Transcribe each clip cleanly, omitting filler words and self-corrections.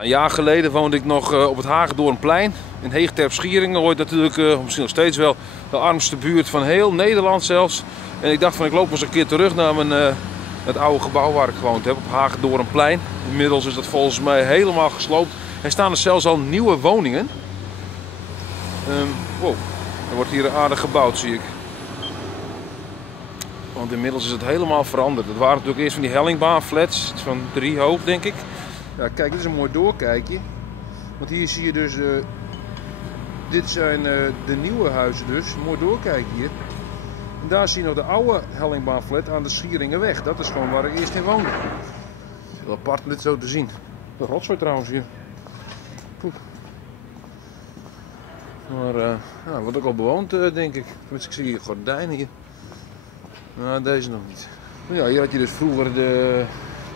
Een jaar geleden woonde ik nog op het Hagedoornplein in Heegterp-Schieringen. Ooit natuurlijk, misschien nog steeds wel, de armste buurt van heel Nederland zelfs. En ik dacht van ik loop eens een keer terug naar het oude gebouw waar ik gewoond heb, op Hagedoornplein. Inmiddels is dat volgens mij helemaal gesloopt. Er staan er zelfs al nieuwe woningen. Wow, er wordt hier aardig gebouwd, zie ik. Want inmiddels is het helemaal veranderd. Het waren natuurlijk eerst van die hellingbaanflats, van 3 hoog denk ik. Ja, kijk, dit is een mooi doorkijkje. Want hier zie je dus, dit zijn de nieuwe huizen dus. Een mooi doorkijkje hier. En daar zie je nog de oude hellingbaanflat aan de Schieringenweg. Dat is gewoon waar ik eerst in woonde. Wel apart om dit zo te zien. De rotzooi trouwens hier. Maar ja, wordt ook al bewoond denk ik. Tenminste, ik zie hier gordijnen hier. Nou, deze nog niet. Ja, hier had je dus vroeger de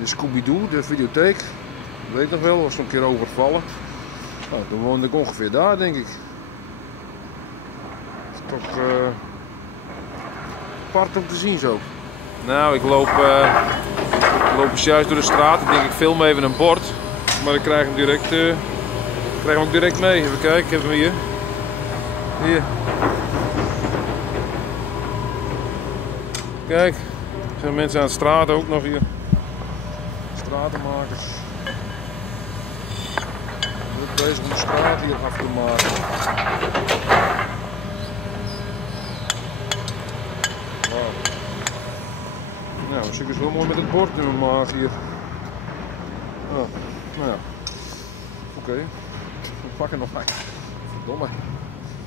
Scooby-Doo, de videotheek. Dat weet ik nog wel, was nog een keer overvallen. Nou, toen woonde ik ongeveer daar, denk ik. Dat is toch apart om te zien zo. Nou, ik loop eens juist door de straat. Ik denk ik film even een bord. Maar ik krijg hem ook direct mee. Even kijken, hebben we hier. Hier. Kijk, er zijn mensen aan de straat ook nog hier. Stratenmakers. Ik ben bezig om de straat hier af te maken. Wow. Nou, dat is wel mooi met het bord in mijn maag hier. Oh, nou ja. Oké. We pakken nog maar. Verdomme.